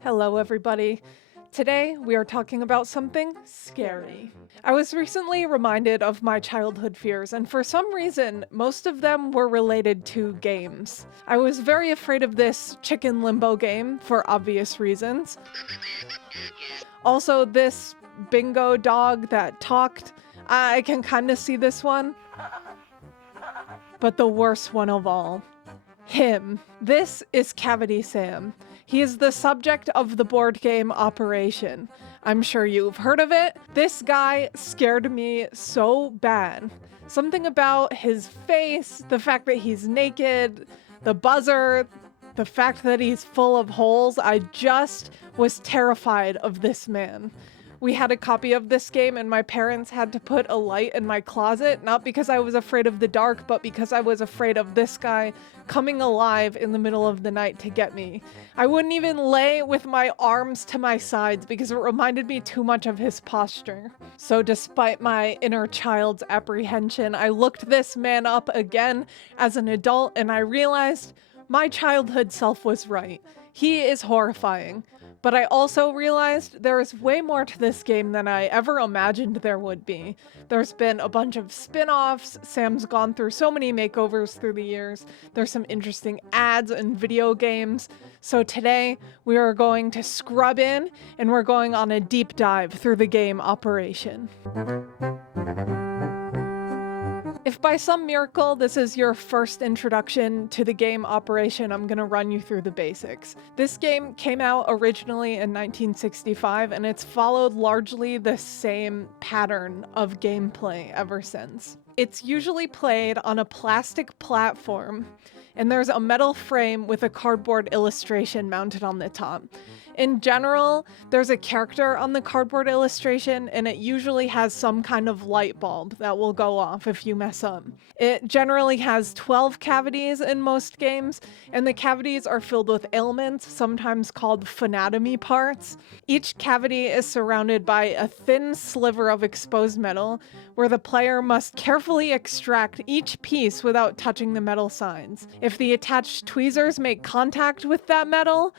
Hello, everybody. Today, we are talking about something scary. I was recently reminded of my childhood fears, and for some reason, most of them were related to games. I was very afraid of this chicken limbo game for obvious reasons. Also, this bingo dog that talked, I can kind of see this one. But the worst one of all, him. This is Cavity Sam. He is the subject of the board game Operation. I'm sure you've heard of it. This guy scared me so bad. Something about his face, the fact that he's naked, the buzzer, the fact that he's full of holes. I just was terrified of this man. We had a copy of this game and my parents had to put a light in my closet, not because I was afraid of the dark, but because I was afraid of this guy coming alive in the middle of the night to get me. I wouldn't even lay with my arms to my sides because it reminded me too much of his posture. So despite my inner child's apprehension, I looked this man up again as an adult and I realized my childhood self was right. He is horrifying. But I also realized there is way more to this game than I ever imagined there would be. There's been a bunch of spin-offs, Sam's gone through so many makeovers through the years, there's some interesting ads and video games. So today, we are going to scrub in, and we're going on a deep dive through the game Operation. If by some miracle this is your first introduction to the game Operation, I'm gonna run you through the basics. This game came out originally in 1965 and it's followed largely the same pattern of gameplay ever since. It's usually played on a plastic platform and there's a metal frame with a cardboard illustration mounted on the top. In general, there's a character on the cardboard illustration and it usually has some kind of light bulb that will go off if you mess up. It generally has 12 cavities in most games, and the cavities are filled with ailments, sometimes called phenatomy parts. Each cavity is surrounded by a thin sliver of exposed metal, where the player must carefully extract each piece without touching the metal sides. If the attached tweezers make contact with that metal,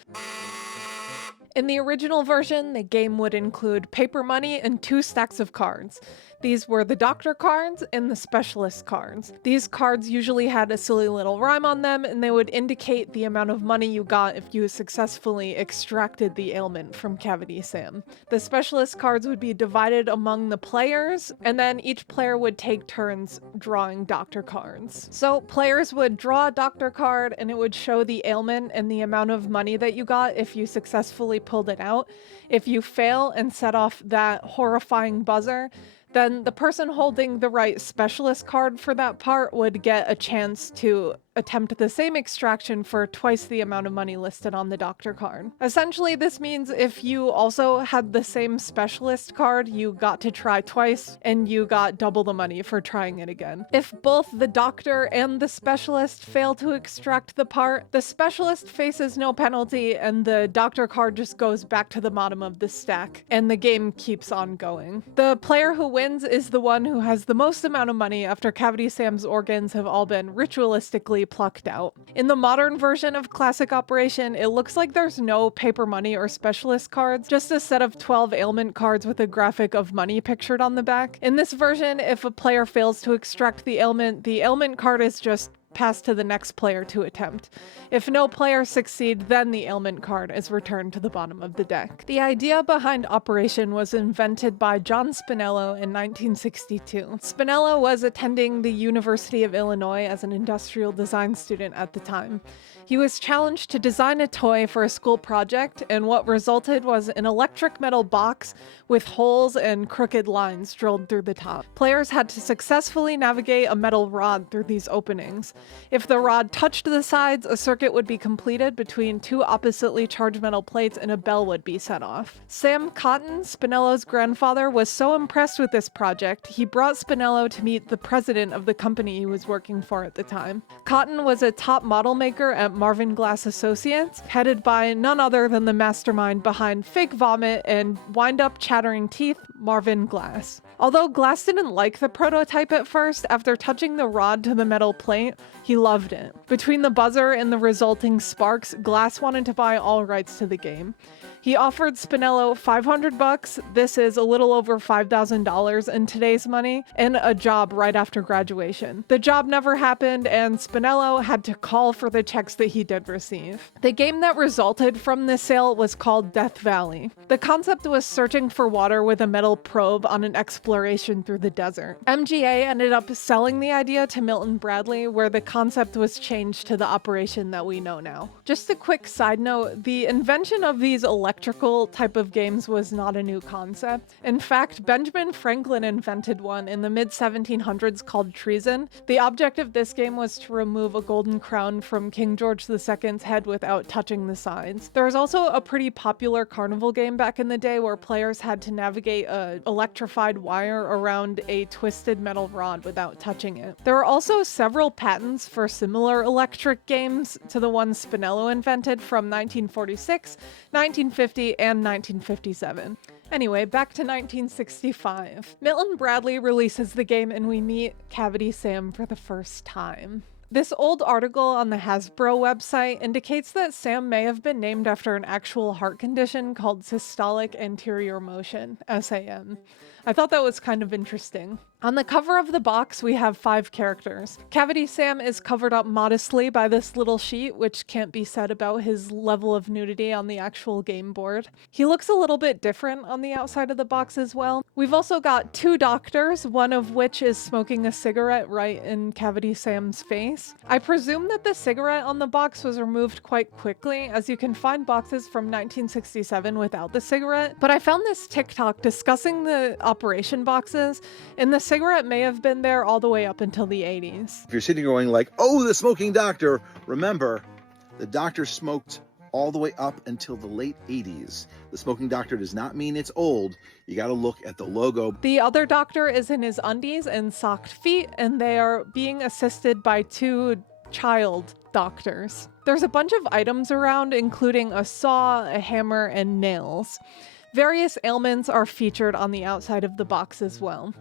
in the original version, the game would include paper money and 2 stacks of cards. These were the doctor cards and the specialist cards. These cards usually had a silly little rhyme on them, and they would indicate the amount of money you got if you successfully extracted the ailment from Cavity Sam. The specialist cards would be divided among the players, and then each player would take turns drawing doctor cards. So players would draw a doctor card, and it would show the ailment and the amount of money that you got if you successfully pulled it out. If you fail and set off that horrifying buzzer, then the person holding the right specialist card for that part would get a chance to attempt the same extraction for twice the amount of money listed on the doctor card. Essentially, this means if you also had the same specialist card, you got to try twice and you got double the money for trying it again. If both the doctor and the specialist fail to extract the part, the specialist faces no penalty and the doctor card just goes back to the bottom of the stack and the game keeps on going. The player who wins is the one who has the most amount of money after Cavity Sam's organs have all been ritualistically plucked out. In the modern version of Classic Operation, it looks like there's no paper money or specialist cards, just a set of 12 ailment cards with a graphic of money pictured on the back. In this version, if a player fails to extract the ailment card is just passed to the next player to attempt. If no players succeed, then the ailment card is returned to the bottom of the deck. The idea behind Operation was invented by John Spinello in 1962. Spinello was attending the University of Illinois as an industrial design student at the time. He was challenged to design a toy for a school project, and what resulted was an electric metal box with holes and crooked lines drilled through the top. Players had to successfully navigate a metal rod through these openings. If the rod touched the sides, a circuit would be completed between 2 oppositely charged metal plates and a bell would be set off. Sam Cotton, Spinello's grandfather, was so impressed with this project, he brought Spinello to meet the president of the company he was working for at the time. Cotton was a top model maker at Marvin Glass Associates, headed by none other than the mastermind behind Fake Vomit and Wind Up Chattering Teeth, Marvin Glass. Although Glass didn't like the prototype at first, after touching the rod to the metal plate, he loved it. Between the buzzer and the resulting sparks, Glass wanted to buy all rights to the game. He offered Spinello $500, this is a little over $5,000 in today's money, and a job right after graduation. The job never happened, and Spinello had to call for the checks that he did receive. The game that resulted from this sale was called Death Valley. The concept was searching for water with a metal probe on an exploration through the desert. MGA ended up selling the idea to Milton Bradley, where the concept was changed to the operation that we know now. Just a quick side note, the invention of these electrical type of games was not a new concept. In fact, Benjamin Franklin invented one in the mid-1700s called Treason. The object of this game was to remove a golden crown from King George II's head without touching the sides. There was also a pretty popular carnival game back in the day where players had to navigate an electrified wire around a twisted metal rod without touching it. There are also several patents for similar electric games to the ones Spinello invented from 1946, 1950, and 1957. Anyway, back to 1965. Milton Bradley releases the game and we meet Cavity Sam for the first time. This old article on the Hasbro website indicates that Sam may have been named after an actual heart condition called systolic anterior motion, SAM. I thought that was kind of interesting. On the cover of the box, we have 5 characters. Cavity Sam is covered up modestly by this little sheet, which can't be said about his level of nudity on the actual game board. He looks a little bit different on the outside of the box as well. We've also got 2 doctors, one of which is smoking a cigarette right in Cavity Sam's face. I presume that the cigarette on the box was removed quite quickly, as you can find boxes from 1967 without the cigarette, but I found this TikTok discussing the operation boxes, and the cigarette may have been there all the way up until the 80s. If you're sitting going like, oh, the smoking doctor, remember, the doctor smoked all the way up until the late 80s. The smoking doctor does not mean it's old. You got to look at the logo. The other doctor is in his undies and socked feet, and they are being assisted by 2 child doctors. There's a bunch of items around, including a saw, a hammer, and nails. Various ailments are featured on the outside of the box as well.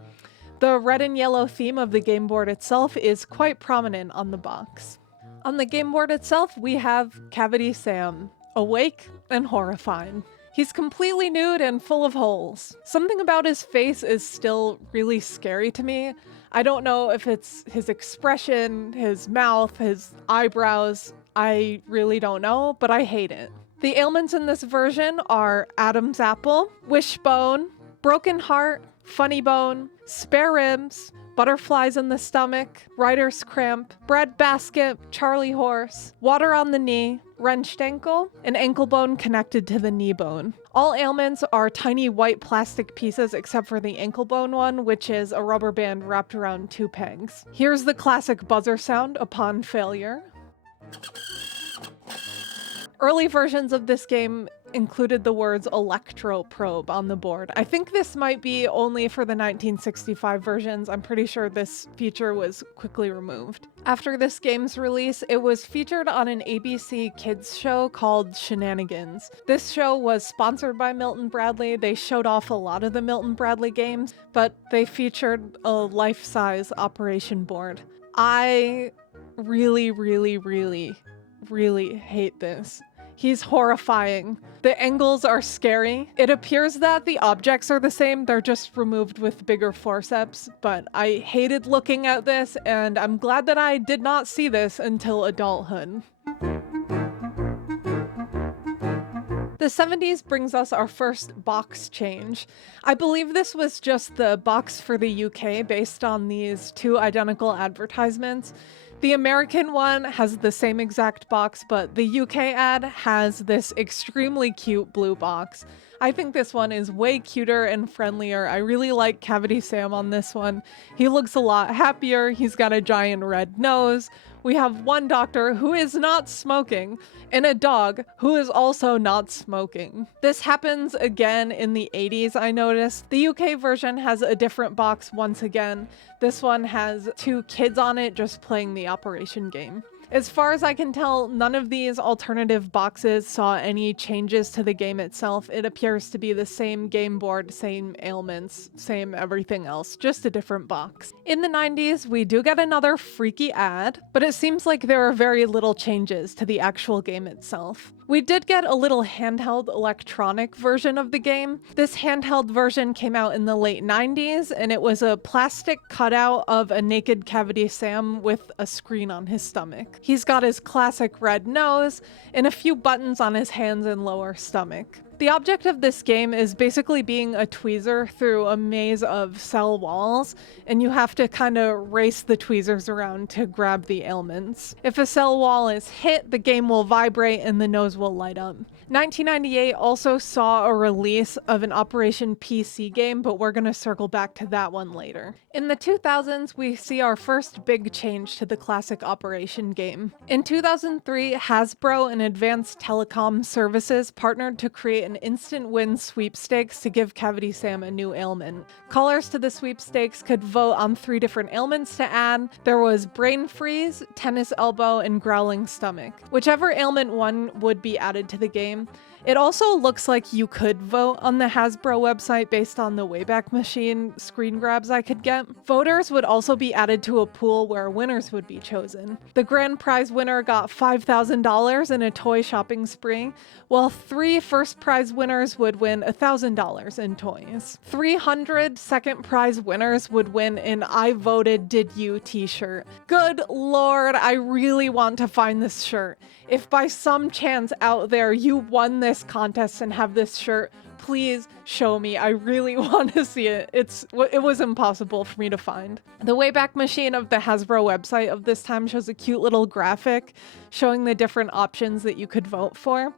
The red and yellow theme of the game board itself is quite prominent on the box. On the game board itself, we have Cavity Sam, awake and horrifying. He's completely nude and full of holes. Something about his face is still really scary to me. I don't know if it's his expression, his mouth, his eyebrows. I really don't know, but I hate it. The ailments in this version are Adam's apple, wishbone, broken heart, funny bone, spare ribs, butterflies in the stomach, writer's cramp, bread basket, Charlie horse, water on the knee, wrenched ankle, and ankle bone connected to the knee bone. All ailments are tiny white plastic pieces except for the ankle bone one, which is a rubber band wrapped around 2 pegs. Here's the classic buzzer sound upon failure. Early versions of this game included the words electro probe on the board. I think this might be only for the 1965 versions. I'm pretty sure this feature was quickly removed. After this game's release, it was featured on an ABC Kids show called Shenanigans. This show was sponsored by Milton Bradley. They showed off a lot of the Milton Bradley games, but they featured a life-size operation board. I really hate this. He's horrifying. The angles are scary. It appears that the objects are the same, they're just removed with bigger forceps, but I hated looking at this, and I'm glad that I did not see this until adulthood. The 70s brings us our first box change. I believe this was just the box for the UK based on these 2 identical advertisements. The American one has the same exact box, but the UK ad has this extremely cute blue box. I think this one is way cuter and friendlier. I really like Cavity Sam on this one. He looks a lot happier. He's got a giant red nose. We have one doctor who is not smoking and a dog who is also not smoking. This happens again in the 80s, I noticed. The UK version has a different box once again. This one has 2 kids on it just playing the operation game. As far as I can tell, none of these alternative boxes saw any changes to the game itself. It appears to be the same game board, same ailments, same everything else, just a different box. In the 90s, we do get another freaky ad, but it seems like there are very little changes to the actual game itself. We did get a little handheld electronic version of the game. This handheld version came out in the late 90s, and it was a plastic cutout of a naked Cavity Sam with a screen on his stomach. He's got his classic red nose and a few buttons on his hands and lower stomach. The object of this game is basically being a tweezer through a maze of cell walls, and you have to kind of race the tweezers around to grab the ailments. If a cell wall is hit, the game will vibrate and the nose will light up. 1998 also saw a release of an Operation PC game, but we're going to circle back to that one later. In the 2000s, we see our first big change to the classic Operation game. In 2003, Hasbro and Advanced Telecom Services partnered to create an instant win sweepstakes to give Cavity Sam a new ailment. Callers to the sweepstakes could vote on 3 different ailments to add. There was brain freeze, tennis elbow, and growling stomach. Whichever ailment won would be added to the game. It also looks like you could vote on the Hasbro website based on the Wayback Machine screen grabs I could get. Voters would also be added to a pool where winners would be chosen. The grand prize winner got $5,000 in a toy shopping spree, while 3 first prize winners would win $1,000 in toys. 300 second prize winners would win an I voted did you t-shirt. Good lord, I really want to find this shirt. If by some chance out there you won this contest and have this shirt, please show me. I really want to see it. It was impossible for me to find. The Wayback Machine of the Hasbro website of this time shows a cute little graphic showing the different options that you could vote for.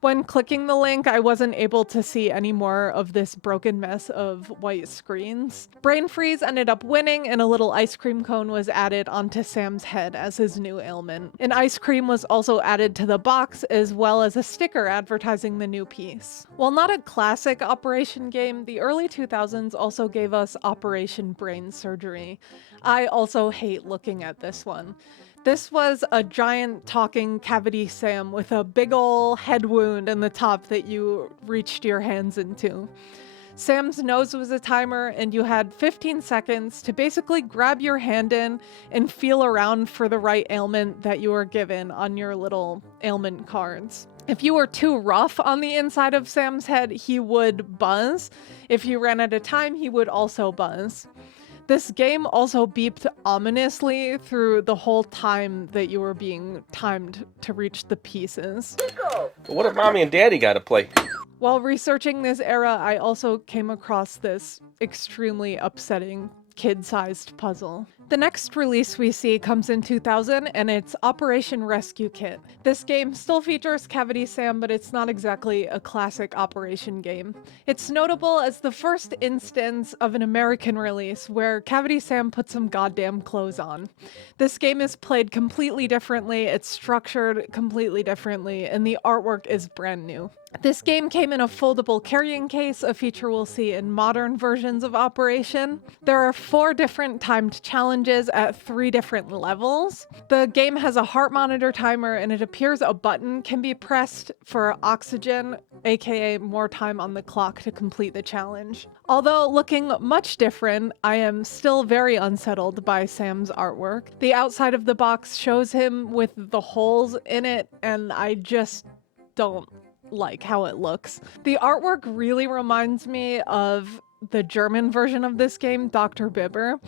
When clicking the link, I wasn't able to see any more of this broken mess of white screens. Brain Freeze ended up winning, and a little ice cream cone was added onto Sam's head as his new ailment. An ice cream was also added to the box, as well as a sticker advertising the new piece. While not a classic Operation game, the early 2000s also gave us Operation Brain Surgery. I also hate looking at this one. This was a giant talking Cavity Sam with a big ol' head wound in the top that you reached your hands into. Sam's nose was a timer, and you had 15 seconds to basically grab your hand in and feel around for the right ailment that you were given on your little ailment cards. If you were too rough on the inside of Sam's head, he would buzz. If you ran out of time, he would also buzz. This game also beeped ominously through the whole time that you were being timed to reach the pieces. But what if mommy and daddy gotta play? While researching this era, I also came across this extremely upsetting kid-sized puzzle. The next release we see comes in 2000, and it's Operation Rescue Kit. This game still features Cavity Sam, but it's not exactly a classic Operation game. It's notable as the first instance of an American release where Cavity Sam put some goddamn clothes on. This game is played completely differently, it's structured completely differently, and the artwork is brand new. This game came in a foldable carrying case, a feature we'll see in modern versions of Operation. There are 4 different timed challenges at 3 different levels. The game has a heart monitor timer, and it appears a button can be pressed for oxygen, aka more time on the clock to complete the challenge. Although looking much different, I am still very unsettled by Sam's artwork. The outside of the box shows him with the holes in it, and I just don't like how it looks. The artwork really reminds me of the German version of this game, Dr. Bibber.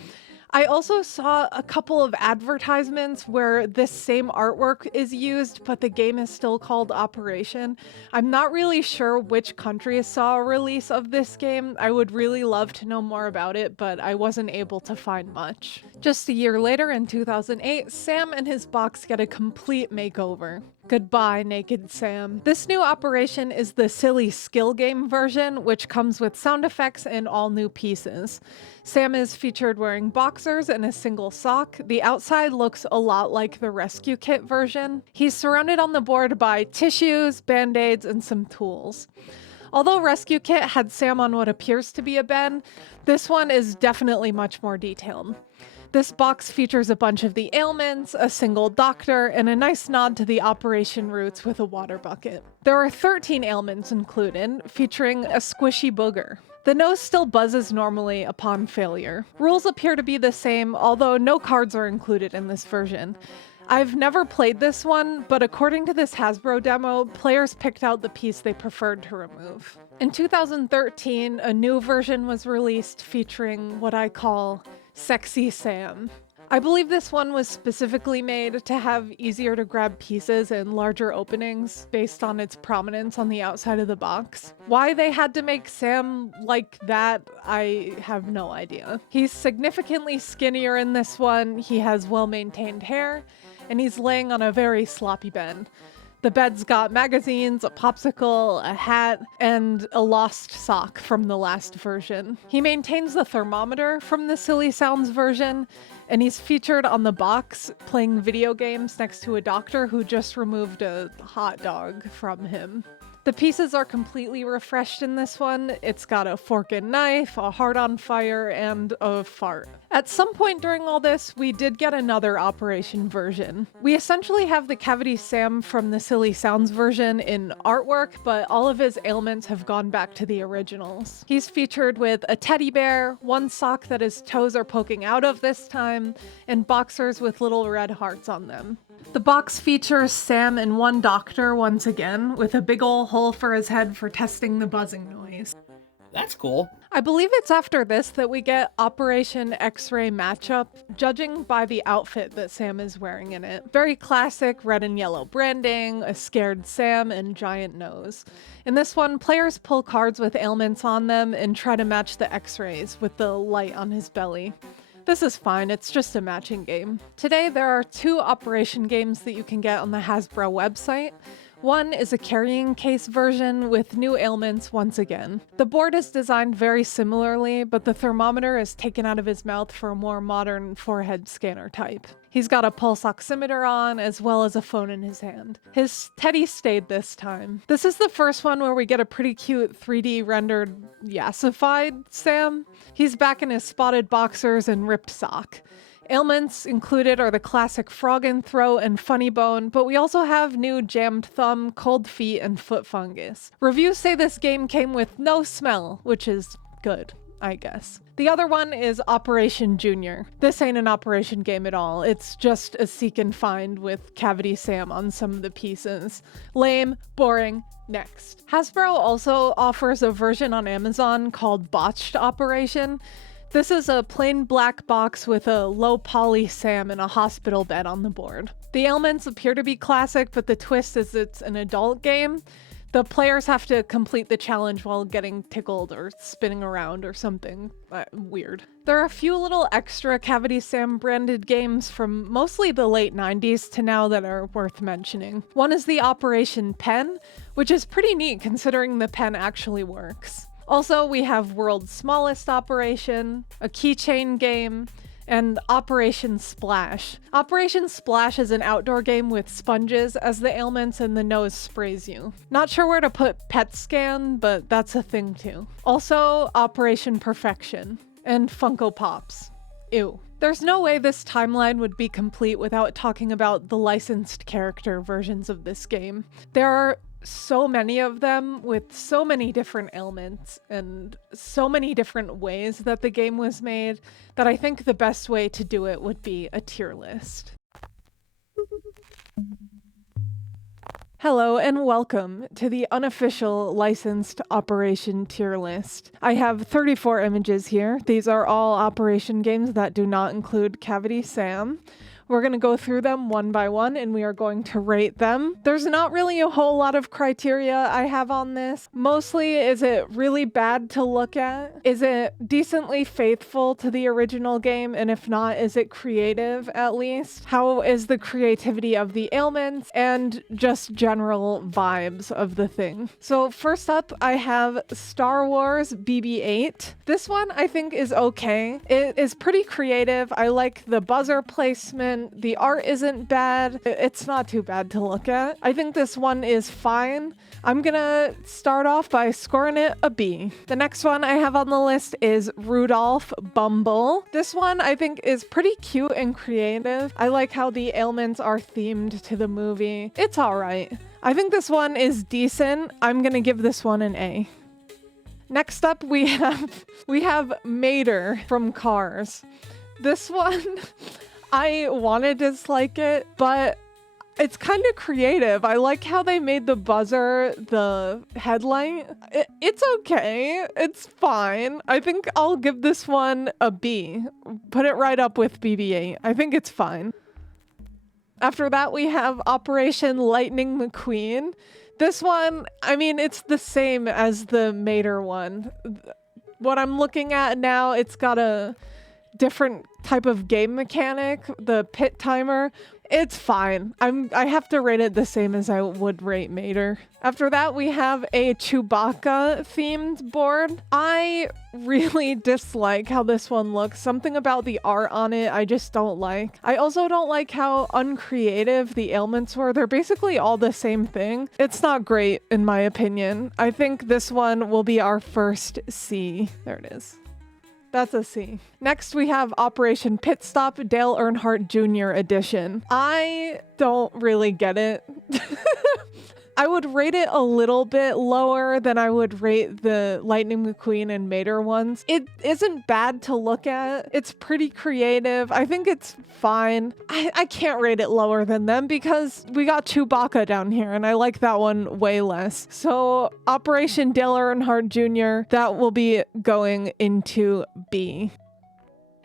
I also saw a couple of advertisements where this same artwork is used, but the game is still called Operation. I'm not really sure which countries saw a release of this game. I would really love to know more about it, but I wasn't able to find much. Just a year later, in 2008, Sam and his box get a complete makeover. Goodbye, Naked Sam. This new Operation is the silly skill game version, which comes with sound effects and all new pieces. Sam is featured wearing boxers and a single sock. The outside looks a lot like the Rescue Kit version. He's surrounded on the board by tissues, band-aids, and some tools. Although Rescue Kit had Sam on what appears to be a bed, this one is definitely much more detailed. This box features a bunch of the ailments, a single doctor, and a nice nod to the operation roots with a water bucket. There are 13 ailments included, featuring a squishy booger. The nose still buzzes normally upon failure. Rules appear to be the same, although no cards are included in this version. I've never played this one, but according to this Hasbro demo, players picked out the piece they preferred to remove. In 2013, a new version was released featuring what I call Sexy Sam. I believe this one was specifically made to have easier to grab pieces and larger openings based on its prominence on the outside of the box. Why they had to make Sam like that, I have no idea. He's significantly skinnier in this one, he has well-maintained hair, and he's laying on a very sloppy bed. The bed's got magazines, a popsicle, a hat, and a lost sock from the last version. He maintains the thermometer from the Silly Sounds version, and he's featured on the box playing video games next to a doctor who just removed a hot dog from him. The pieces are completely refreshed in this one. It's got a fork and knife, a heart on fire, and a fart. At some point during all this, we did get another Operation version. We essentially have the Cavity Sam from the Silly Sounds version in artwork, but all of his ailments have gone back to the originals. He's featured with a teddy bear, one sock that his toes are poking out of this time, and boxers with little red hearts on them. The box features Sam and one doctor once again, with a big ol' hole for his head for testing the buzzing noise. That's cool. I believe it's after this that we get Operation X-Ray Matchup, judging by the outfit that Sam is wearing in it. Very classic red and yellow branding, a scared Sam, and giant nose. In this one, players pull cards with ailments on them and try to match the X-rays with the light on his belly. This is fine, it's just a matching game. Today there are 2 Operation games that you can get on the Hasbro website. One is a carrying case version with new ailments once again. The board is designed very similarly, but the thermometer is taken out of his mouth for a more modern forehead scanner type. He's got a pulse oximeter on, as well as a phone in his hand. His teddy stayed this time. This is the first one where we get a pretty cute 3D rendered yassified Sam. He's back in his spotted boxers and ripped sock. Ailments included are the classic frog in throat and funny bone, but we also have new jammed thumb, cold feet, and foot fungus. Reviews say this game came with no smell, which is good, I guess. The other one is Operation Junior. This ain't an Operation game at all. It's just a seek and find with Cavity Sam on some of the pieces. Lame, boring, next. Hasbro also offers a version on Amazon called Botched Operation. This is a plain black box with a low poly Sam and a hospital bed on the board. The ailments appear to be classic, but the twist is it's an adult game. The players have to complete the challenge while getting tickled or spinning around or something weird. There are a few little extra Cavity Sam branded games from mostly the late 90s to now that are worth mentioning. One is the Operation Pen, which is pretty neat considering the pen actually works. Also, we have World's Smallest Operation, a keychain game, and Operation Splash. Operation Splash is an outdoor game with sponges as the ailments and the nose sprays you. Not sure where to put Pet Scan, but that's a thing too. Also, Operation Perfection, and Funko Pops. Ew. There's no way this timeline would be complete without talking about the licensed character versions of this game. There are so many of them with so many different ailments and so many different ways that the game was made that I think the best way to do it would be a tier list. Hello and welcome to the unofficial licensed Operation tier list. I have 34 images here. These are all Operation games that do not include Cavity Sam. We're going to go through them one by one and we are going to rate them. There's not really a whole lot of criteria I have on this. Mostly, is it really bad to look at? Is it decently faithful to the original game? And if not, is it creative at least? How is the creativity of the ailments and just general vibes of the thing? So first up, I have Star Wars BB-8. This one I think is okay. It is pretty creative. I like the buzzer placement. decent. The art isn't bad. It's not too bad to look at. I think this one is fine. I'm gonna start off by scoring it a B. The next one I have on the list is Rudolph Bumble. This one I think is pretty cute and creative. I like how the ailments are themed to the movie. It's all right. I think this one is decent. I'm gonna give this one an A. Next up, we have Mater from Cars. This one, I want to dislike it, but it's kind of creative. I like how they made the buzzer the headlight. It's okay. It's fine. I think I'll give this one a B. Put it right up with BB-8. I think it's fine. After that, we have Operation Lightning McQueen. This one, I mean, it's the same as the Mater one. What I'm looking at now, it's got a different type of game mechanic, the pit timer. It's fine. I have to rate it the same as I would rate Mater. After that, we have a Chewbacca themed board. I really dislike how this one looks. Something about the art on it I just don't like. I also don't like how uncreative the ailments were. They're basically all the same thing. It's not great in my opinion. I think this one will be our first C. There it is. That's a C. Next, we have Operation Pit Stop Dale Earnhardt Jr. edition. I don't really get it. I would rate it a little bit lower than I would rate the Lightning McQueen and Mater ones. It isn't bad to look at. It's pretty creative. I think it's fine. I can't rate it lower than them because we got Chewbacca down here and I like that one way less. So Operation Dale Earnhardt Jr., that will be going into B.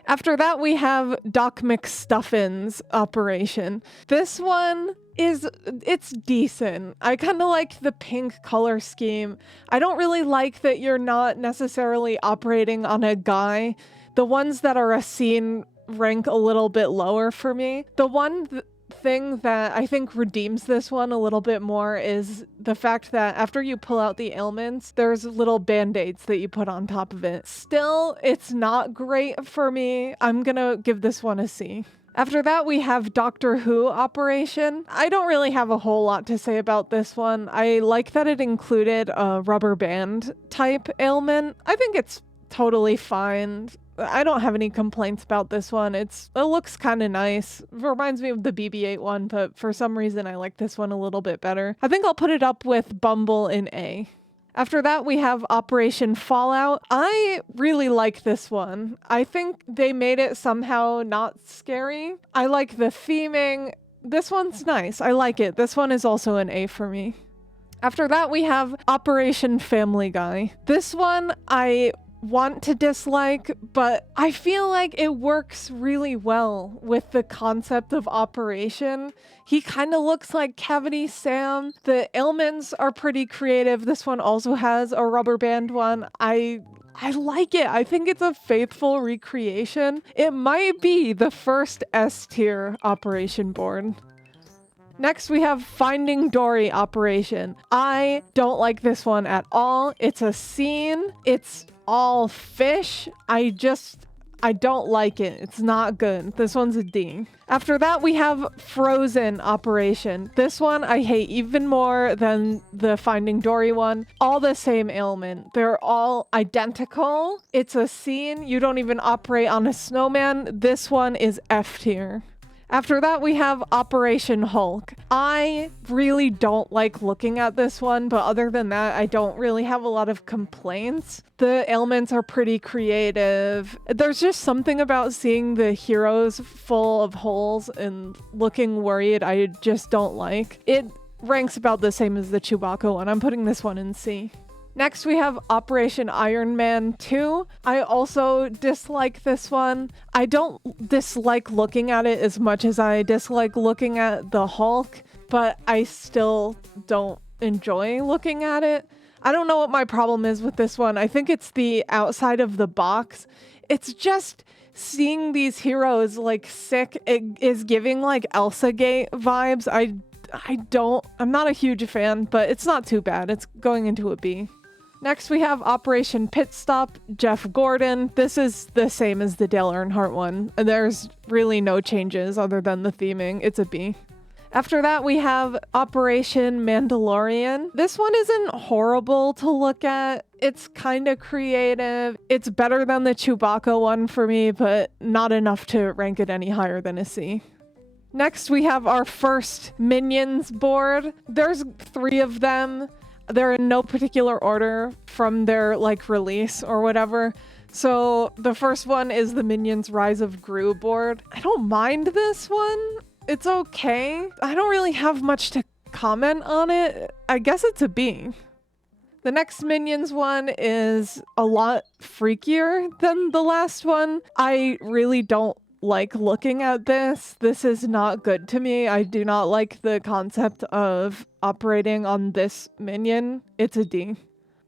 After that, we have Doc McStuffin's Operation. This one it's decent. I kind of like the pink color scheme. I don't really like that you're not necessarily operating on a guy. The ones that are a scene rank a little bit lower for me. The one thing that I think redeems this one a little bit more is the fact that after you pull out the ailments, there's little band-aids that you put on top of it. Still, it's not great for me. I'm gonna give this one a C. After that, we have Doctor Who Operation. I don't really have a whole lot to say about this one. I like that it included a rubber band type ailment. I think it's totally fine. I don't have any complaints about this one. It looks kind of nice. It reminds me of the BB-8 one, but for some reason I like this one a little bit better. I think I'll put it up with Bumble in A. After that, we have Operation Fallout. I really like this one. I think they made it somehow not scary. I like the theming. This one's nice. I like it. This one is also an A for me. After that, we have Operation Family Guy. This one I want to dislike, but I feel like it works really well with the concept of Operation. He kind of looks like Cavity Sam. The ailments are pretty creative. This one also has a rubber band one. I like it. I think it's a faithful recreation. It might be the first S tier Operation board. Next, we have Finding Dory Operation. I don't like this one at all. It's a scene. It's all fish. I don't like it. It's not good. This one's a D. After that, we have Frozen Operation. This one I hate even more than the Finding Dory one. All the same ailment. They're all identical. It's a scene. You don't even operate on a snowman. This one is F tier. After that, we have Operation Hulk. I really don't like looking at this one, but other than that, I don't really have a lot of complaints. The ailments are pretty creative. There's just something about seeing the heroes full of holes and looking worried I just don't like. It ranks about the same as the Chewbacca one. I'm putting this one in C. Next, we have Operation Iron Man 2. I also dislike this one. I don't dislike looking at it as much as I dislike looking at the Hulk, but I still don't enjoy looking at it. I don't know what my problem is with this one. I think it's the outside of the box. It's just seeing these heroes like sick. It is giving like Elsa Gate vibes. I'm not a huge fan, but it's not too bad. It's going into a B. Next, we have Operation Pit Stop, Jeff Gordon. This is the same as the Dale Earnhardt one. There's really no changes other than the theming. It's a B. After that, we have Operation Mandalorian. This one isn't horrible to look at. It's kind of creative. It's better than the Chewbacca one for me, but not enough to rank it any higher than a C. Next, we have our first Minions board. There's 3 of them. They're in no particular order from their release or whatever. So the first one is the Minions Rise of Gru board. I don't mind this one. It's okay. I don't really have much to comment on it. I guess it's a B. The next Minions one is a lot freakier than the last one. I really don't like looking at this. This is not good to me. I do not like the concept of operating on this minion. It's a D.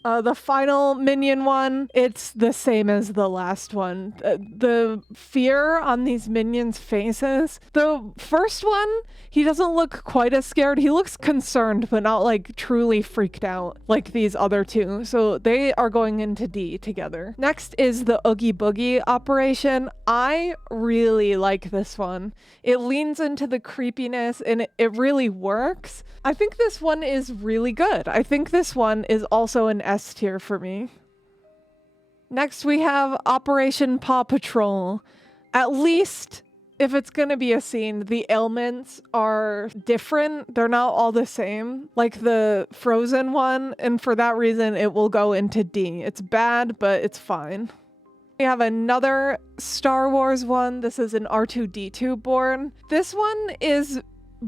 The final minion one, it's the same as the last one. The fear on these minions' faces. The first one, he doesn't look quite as scared. He looks concerned, but not truly freaked out like these other 2. So they are going into D together. Next is the Oogie Boogie operation. I really like this one. It leans into the creepiness and it really works. I think this one is really good. I think this one is also an S tier for me. Next, we have Operation Paw Patrol. At least, if it's gonna be a scene, the ailments are different. They're not all the same, like the Frozen one, and for that reason, it will go into D. It's bad, but it's fine. We have another Star Wars one. This is an R2-D2 board. This one is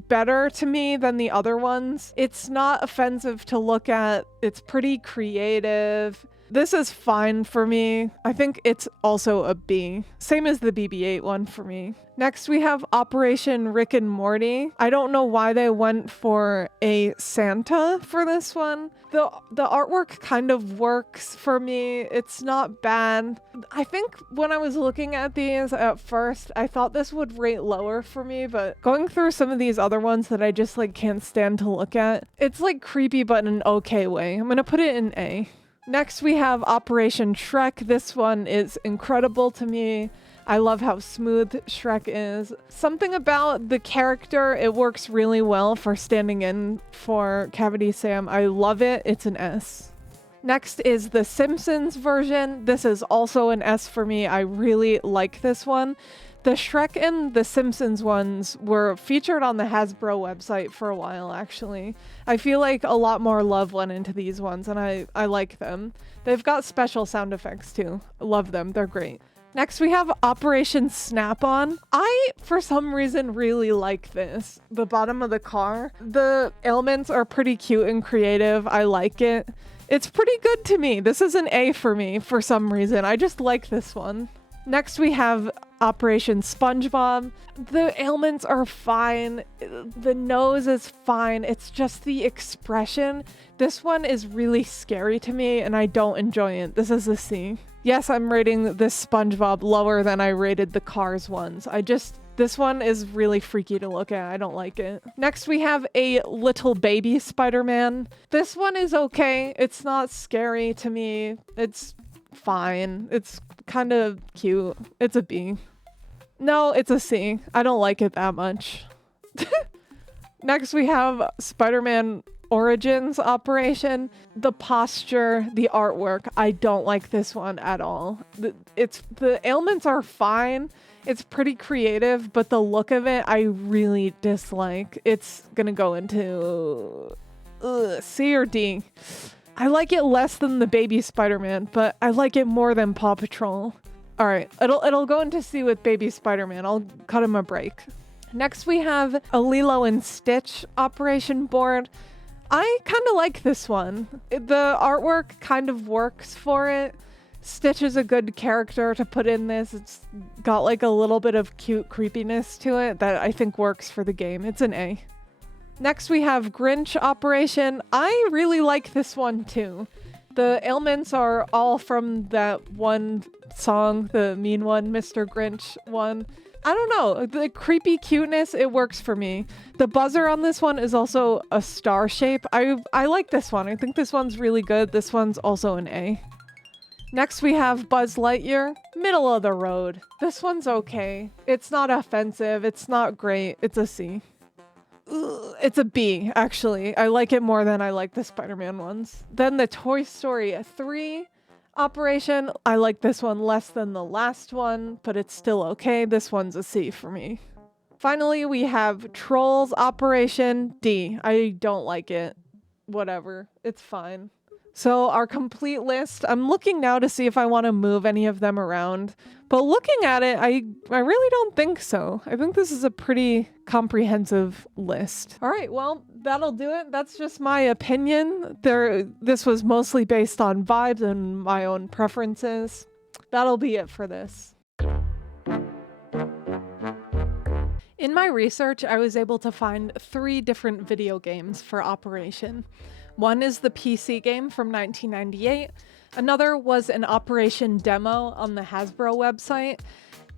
better to me than the other ones. It's not offensive to look at. It's pretty creative. This is fine for me. I think it's also a B. Same as the BB-8 one for me. Next, we have Operation Rick and Morty. I don't know why they went for a Santa for this one. The artwork kind of works for me. It's not bad. I think when I was looking at these at first, I thought this would rate lower for me, but going through some of these other ones that I just can't stand to look at, it's creepy but in an okay way. I'm gonna put it in A. Next, we have Operation Shrek. This one is incredible to me. I love how smooth Shrek is. Something about the character, it works really well for standing in for Cavity Sam. I love it. It's an S. Next is the Simpsons version. This is also an S for me. I really like this one. The Shrek and the Simpsons ones were featured on the Hasbro website for a while, actually. I feel like a lot more love went into these ones, and I like them. They've got special sound effects, too. Love them. They're great. Next, we have Operation Snap-on. I, for some reason, really like this. The bottom of the car. The ailments are pretty cute and creative. I like it. It's pretty good to me. This is an A for me, for some reason. I just like this one. Next, we have Operation SpongeBob. The ailments are fine. The nose is fine. It's just the expression. This one is really scary to me, and I don't enjoy it. This is a C. Yes, I'm rating this SpongeBob lower than I rated the Cars ones. This one is really freaky to look at. I don't like it. Next, we have a little baby Spider-Man. This one is okay. It's not scary to me. It's fine. It's kind of cute. It's a B. No, it's a C. I don't like it that much. Next, we have Spider-Man Origins Operation. The posture, the artwork, I don't like this one at all. The ailments are fine. It's pretty creative, but the look of it, I really dislike. It's gonna go into C or D. I like it less than the baby Spider-Man, but I like it more than Paw Patrol. All right, it'll go into C with baby Spider-Man. I'll cut him a break. Next, we have a Lilo and Stitch Operation board. I kind of like this one. The artwork kind of works for it. Stitch is a good character to put in this. It's got a little bit of cute creepiness to it that I think works for the game. It's an A. Next, we have Grinch Operation. I really like this one too. The ailments are all from that one song, the mean one, Mr. Grinch one. I don't know. The creepy cuteness, it works for me. The buzzer on this one is also a star shape. I like this one. I think this one's really good. This one's also an A. Next we have Buzz Lightyear, middle of the road. This one's okay. It's not offensive. It's not great. It's a C. Ugh, it's a B, actually. I like it more than I like the Spider-Man ones. Then the Toy Story 3 Operation. I like this one less than the last one, but it's still okay. This one's a C for me. Finally, we have Trolls Operation D. I don't like it. Whatever. It's fine. So our complete list, I'm looking now to see if I want to move any of them around. But looking at it, I really don't think so. I think this is a pretty comprehensive list. All right, well, that'll do it. That's just my opinion. This was mostly based on vibes and my own preferences. That'll be it for this. In my research, I was able to find 3 different video games for Operation. One is the PC game from 1998, another was an Operation demo on the Hasbro website,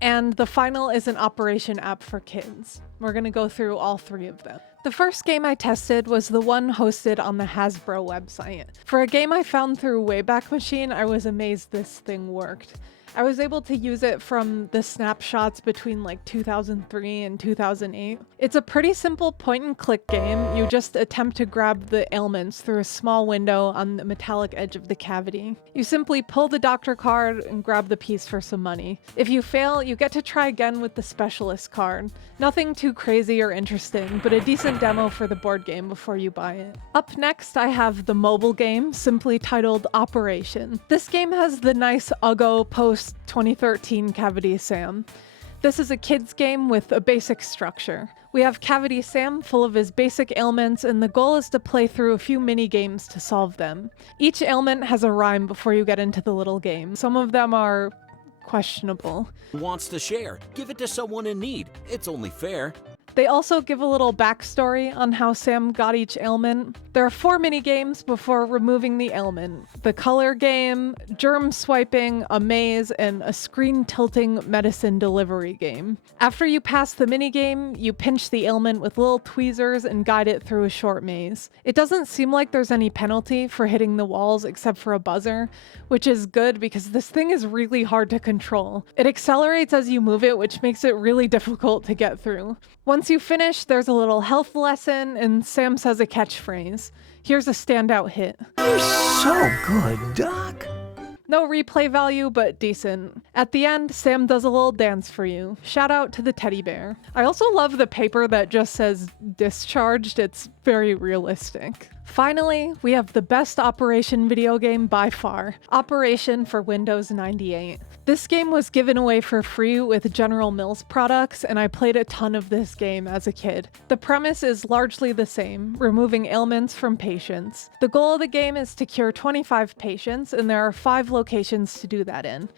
and the final is an Operation app for kids. We're going to go through all 3 of them. The first game I tested was the one hosted on the Hasbro website. For a game I found through Wayback Machine, I was amazed this thing worked. I was able to use it from the snapshots between like 2003 and 2008. It's a pretty simple point and click game. You just attempt to grab the ailments through a small window on the metallic edge of the cavity. You simply pull the doctor card and grab the piece for some money. If you fail, you get to try again with the specialist card. Nothing too crazy or interesting, but a decent demo for the board game before you buy it. Up next, I have the mobile game, simply titled Operation. This game has the nice Uggo post 2013 Cavity Sam. This is a kid's game with a basic structure. We have Cavity Sam full of his basic ailments, and the goal is to play through a few mini games to solve them. Each ailment has a rhyme before you get into the little game. Some of them are questionable. Wants to share. Give it to someone in need. It's only fair. They also give a little backstory on how Sam got each ailment. There are 4 mini games before removing the ailment: the color game, germ swiping, a maze, and a screen tilting medicine delivery game. After you pass the mini game, you pinch the ailment with little tweezers and guide it through a short maze. It doesn't seem like there's any penalty for hitting the walls except for a buzzer, which is good because this thing is really hard to control. It accelerates as you move it, which makes it really difficult to get through. Once you finish, there's a little health lesson, and Sam says a catchphrase. Here's a standout hit. You're so good, Doc. No replay value, but decent. At the end, Sam does a little dance for you. Shout out to the teddy bear. I also love the paper that just says discharged. It's very realistic. Finally, we have the best Operation video game by far, Operation for Windows 98. This game was given away for free with General Mills products, and I played a ton of this game as a kid. The premise is largely the same, removing ailments from patients. The goal of the game is to cure 25 patients, and there are 5 locations to do that in.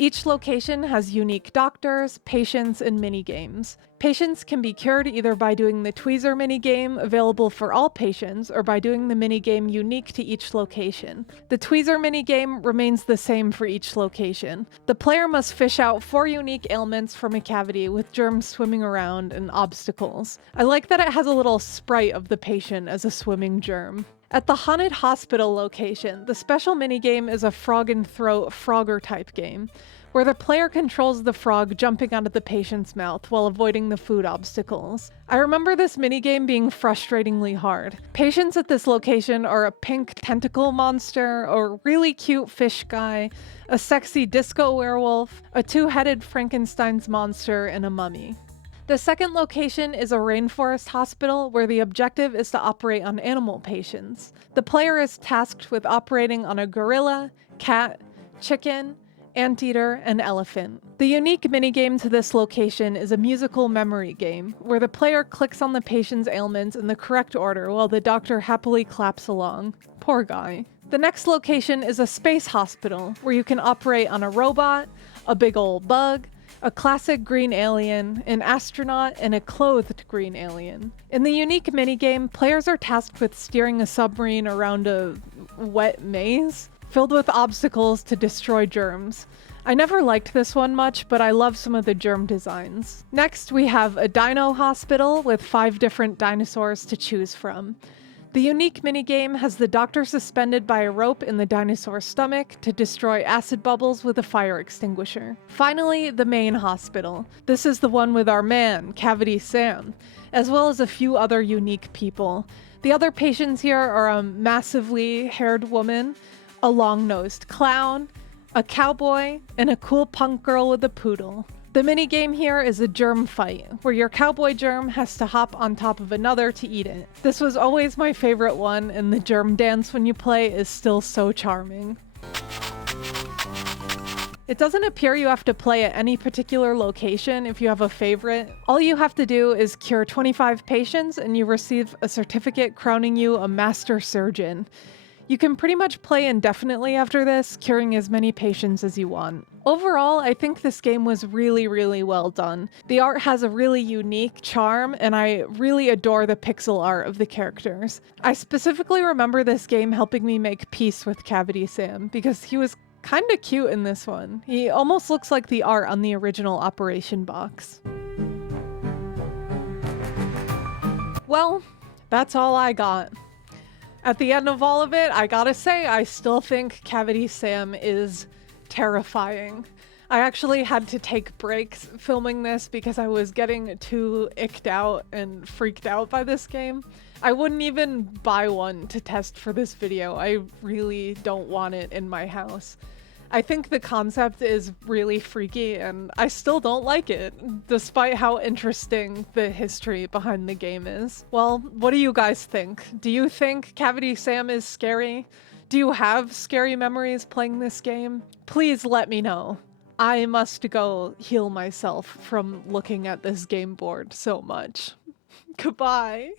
Each location has unique doctors, patients, and mini-games. Patients can be cured either by doing the tweezer minigame, available for all patients, or by doing the minigame unique to each location. The tweezer minigame remains the same for each location. The player must fish out 4 unique ailments from a cavity with germs swimming around and obstacles. I like that it has a little sprite of the patient as a swimming germ. At the Haunted Hospital location, the special minigame is a frog and throat Frogger type game, where the player controls the frog jumping out of the patient's mouth while avoiding the food obstacles. I remember this minigame being frustratingly hard. Patients at this location are a pink tentacle monster, a really cute fish guy, a sexy disco werewolf, a 2-headed Frankenstein's monster, and a mummy. The second location is a rainforest hospital where the objective is to operate on animal patients. The player is tasked with operating on a gorilla, cat, chicken, anteater, and elephant. The unique minigame to this location is a musical memory game, where the player clicks on the patient's ailments in the correct order while the doctor happily claps along. Poor guy. The next location is a space hospital, where you can operate on a robot, a big old bug, a classic green alien, an astronaut, and a clothed green alien. In the unique minigame, players are tasked with steering a submarine around a wet maze filled with obstacles to destroy germs. I never liked this one much, but I love some of the germ designs. Next, we have a dino hospital with 5 different dinosaurs to choose from. The unique minigame has the doctor suspended by a rope in the dinosaur's stomach to destroy acid bubbles with a fire extinguisher. Finally, the main hospital. This is the one with our man, Cavity Sam, as well as a few other unique people. The other patients here are a massively haired woman, a long-nosed clown, a cowboy, and a cool punk girl with a poodle. The minigame here is a germ fight, where your cowboy germ has to hop on top of another to eat it. This was always my favorite one, and the germ dance when you play is still so charming. It doesn't appear you have to play at any particular location if you have a favorite. All you have to do is cure 25 patients and you receive a certificate crowning you a master surgeon. You can pretty much play indefinitely after this, curing as many patients as you want. Overall, I think this game was really, really well done. The art has a really unique charm, and I really adore the pixel art of the characters. I specifically remember this game helping me make peace with Cavity Sam, because he was kinda cute in this one. He almost looks like the art on the original Operation box. Well, that's all I got. At the end of all of it, I gotta say, I still think Cavity Sam is terrifying. I actually had to take breaks filming this because I was getting too icked out and freaked out by this game. I wouldn't even buy one to test for this video. I really don't want it in my house. I think the concept is really freaky and I still don't like it, despite how interesting the history behind the game is. Well, what do you guys think? Do you think Cavity Sam is scary? Do you have scary memories playing this game? Please let me know. I must go heal myself from looking at this game board so much. Goodbye.